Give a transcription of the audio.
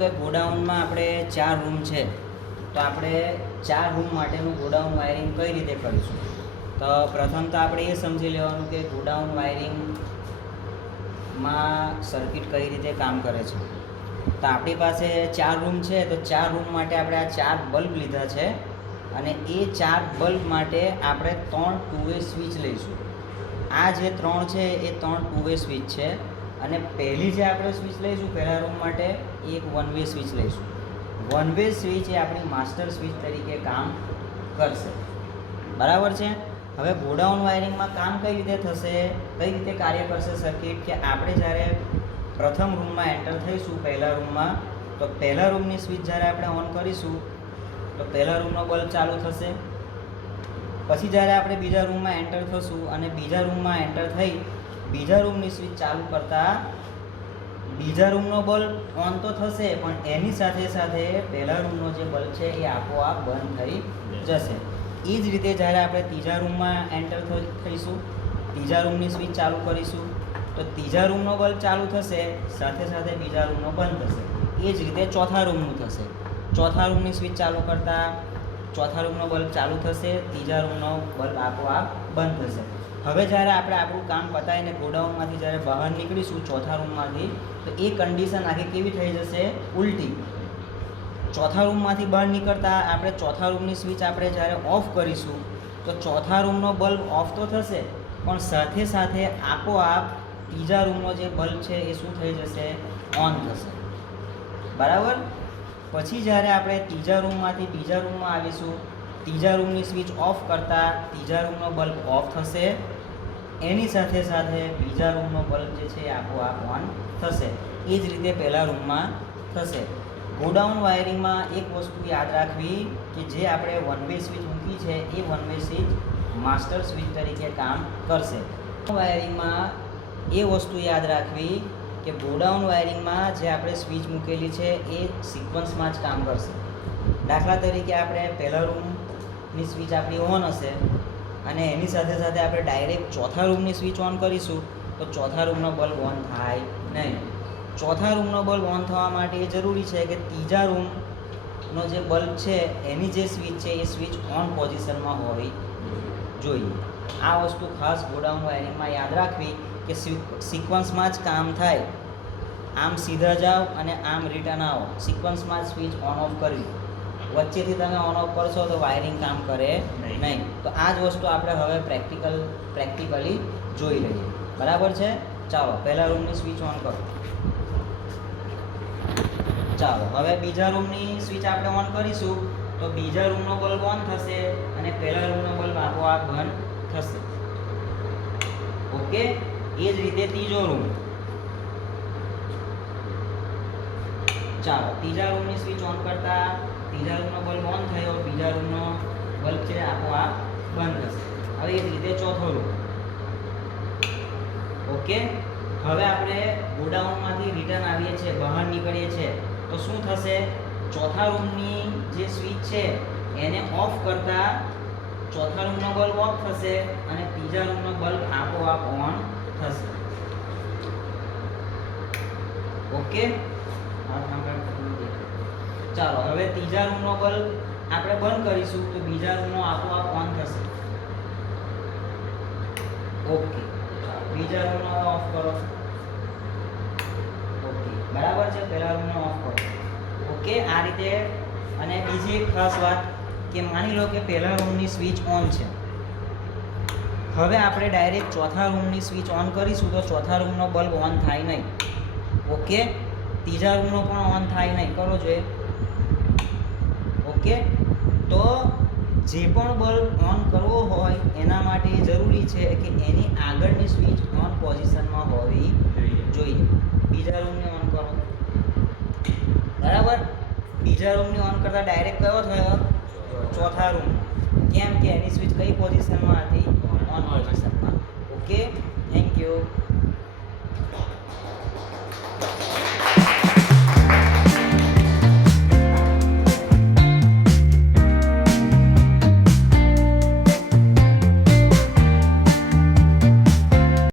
કે ગોડાઉનમાં આપણે 4 રૂમ છે, તો આપણે 4 રૂમ માટેનું ગોડાઉન વાયરિંગ કઈ રીતે કરીશું? તો પ્રથમ તો આપણે એ સમજી લેવાનું કે ગોડાઉન વાયરિંગમાં સર્કિટ કઈ રીતે કામ કરે છે. તો આપણી પાસે 4 રૂમ છે, તો 4 રૂમ માટે આપણે આ 4 બલ્બ લીધા છે અને એ 4 બલ્બ માટે આપણે 3 ટુ વે સ્વિચ લઈશું. આ જે 3 છે એ 3 ટુ વે સ્વિચ છે અને પહેલી જે આપણે સ્વિચ લઈશું પહેલા રૂમ માટે એક વન વે સ્વિચ લઈશું. વન વે સ્વિચ એ આપણી માસ્ટર સ્વિચ તરીકે કામ કરશે. બરાબર છે. હવે ગોડાઉન વાયરિંગમાં કામ કઈ રીતે થશે, કઈ રીતે કાર્ય કરશે સર્કિટ, કે આપણે જ્યારે પ્રથમ રૂમમાં એન્ટર થઈશું પહેલા રૂમમાં, તો પહેલા રૂમની સ્વિચ જ્યારે આપણે ઓન કરીશું તો પહેલા રૂમનો બલ્બ ચાલુ થશે. પછી જ્યારે આપણે બીજા રૂમમાં એન્ટર થશું અને બીજા રૂમમાં એન્ટર થઈ બીજા રૂમની સ્વિચ ચાલુ કરતાં બીજા રૂમનો બલ્બ ઓન તો થશે, પણ એની સાથે સાથે પહેલા રૂમનો જે બલ્બ છે એ આપોઆપ બંધ થઈ જશે. એ જ રીતે જ્યારે આપણે ત્રીજા રૂમમાં એન્ટર થઈશું, ત્રીજા રૂમની સ્વિચ ચાલુ કરીશું તો ત્રીજા રૂમનો બલ્બ ચાલુ થશે, સાથે સાથે બીજા રૂમનો બંધ થશે. એ જ રીતે ચોથા રૂમનું થશે. ચોથા રૂમની સ્વિચ ચાલુ કરતાં ચોથા રૂમનો બલ્બ ચાલુ થશે, ત્રીજા રૂમનો બલ્બ આપોઆપ બંધ થશે. હવે જ્યારે આપણે આપણું કામ પતાવીને ગોડાઉનમાંથી જ્યારે બહાર નીકળીશું ચોથા રૂમમાંથી, તો એ કન્ડિશન આખી કેવી થઈ જશે? ઉલટી. ચોથા રૂમમાંથી બહાર નીકળતા આપણે ચોથા રૂમની સ્વિચ આપણે જ્યારે ઓફ કરીશું તો ચોથા રૂમનો બલ્બ ઓફ તો થશે, પણ સાથે સાથે આપોઆપ ત્રીજા રૂમનો જે બલ્બ છે એ શું થઈ જશે? ઓન થશે. બરાબર. પછી જ્યારે આપણે ત્રીજા રૂમમાંથી બીજા રૂમમાં આવીશું, ત્રીજા રૂમની સ્વિચ ઓફ કરતાં ત્રીજા રૂમનો બલ્બ ઓફ થશે, એની સાથે સાથે બીજા રૂમનો બલ્બ જે છે એ આપોઆપ ઓન થશે. એ જ રીતે પહેલા રૂમમાં થશે. ગોડાઉન વાયરિંગમાં એક વસ્તુ યાદ રાખવી કે જે આપણે વન વે સ્વિચ મૂકી છે એ one way switch master switch તરીકે કામ કરશે. વાયરિંગમાં એ વસ્તુ યાદ રાખવી કે ગોડાઉન વાયરિંગમાં જે આપણે સ્વિચ મૂકેલી છે એ સિક્વન્સમાં જ કામ કરશે. દાખલા તરીકે આપણે પહેલા રૂમની સ્વિચ આપણી ઓન હશે અને એની સાથે સાથે આપણે ડાયરેક્ટ ચોથા રૂમની સ્વિચ ઓન કરીશું તો ચોથા રૂમનો બલ્બ ઓન થાય નહીં. ચોથા રૂમનો બલ્બ ઓન થવા માટે એ જરૂરી છે કે ત્રીજા રૂમનો જે બલ્બ છે એની જે સ્વિચ છે એ સ્વિચ ઓન પોઝિશનમાં હોવી જોઈએ. આ વસ્તુ ખાસ ગોડાઉન વાયરિંગમાં યાદ રાખવી કે સિક્વન્સમાં જ કામ થાય. આમ સીધા જાઓ અને આમ રિટર્ન આવો, સિક્વન્સમાં જ સ્વિચ ઓન ઓફ કરવી. વચ્ચેથી તમે ઓન ઓફ કરશો તો વાયરિંગ કામ કરે નહીં. તો આ જ વસ્તુ આપણે હવે પ્રેક્ટિકલી જોઈ લઈએ. બરાબર છે. ચાલો પહેલા રૂમની સ્વિચ ઓન કરો. ચાલો હવે બીજા રૂમની સ્વિચ આપણે ઓન કરીશું તો બીજા રૂમનો બલ્બ ઓન થશે અને પહેલા રૂમનો બલ્બ આપોઆપ બંધ થશે. ઓકે. એ જ રીતે ત્રીજો રૂમ. ચાલો ત્રીજા રૂમની સ્વિચ ઓન કરતા ત્રીજા રૂમનો બલ્બ ઓન થયો, બીજા રૂમનો બલ્બ છે આપોઆપ બંધ થશે. હવે એ જ રીતે ચોથો રૂમ. ઓકે. હવે આપણે ગોડાઉનમાંથી રિટર્ન આવીએ છીએ, બહાર નીકળીએ છીએ તો શું થશે? ચોથા રૂમની જે સ્વિચ છે એને ઓફ કરતા ચોથા રૂમનો બલ્બ ઓફ થશે અને ત્રીજા રૂમનો બલ્બ આપોઆપ ઓન થશે. ઓકે. ચાલો હવે ત્રીજા રૂમનો બલ્બ આપણે બંધ કરીશું તો બીજા રૂમનો આપોઆપ ઓન થશે. ઓકે. બીજા રૂમનો ઓફ કરો. ઓકે. બરાબર છે. પહેલા રૂમનો ઓફ કરો. ઓકે. આ રીતે. અને બીજી એક ખાસ વાત કે માની લો કે પહેલા રૂમની સ્વિચ ઓન છે, હવે આપણે ડાયરેક્ટ ચોથા રૂમની સ્વિચ ઓન કરીશું તો ચોથા રૂમનો બલ્બ ઓન થાય નહીં. ઓકે. ત્રીજા રૂમનો પણ ઓન થાય નહીં. કરો જોઈએ. ઓકે. તો જે પણ બલ્બ ઓન કરવો હોય એના માટે જરૂરી છે કે એની આગળની સ્વિચ ઓન પોઝિશનમાં હોવી જોઈએ. બીજા રૂમને ઓન કરો. બરાબર. બીજા રૂમની ઓન કરતાં ડાયરેક્ટ કયો થયો? ચોથા રૂમ. કેમ કે એની સ્વિચ કઈ પોઝિશનમાં હતી? ઓન પોઝિશનમાં. ઓકે. Thank you.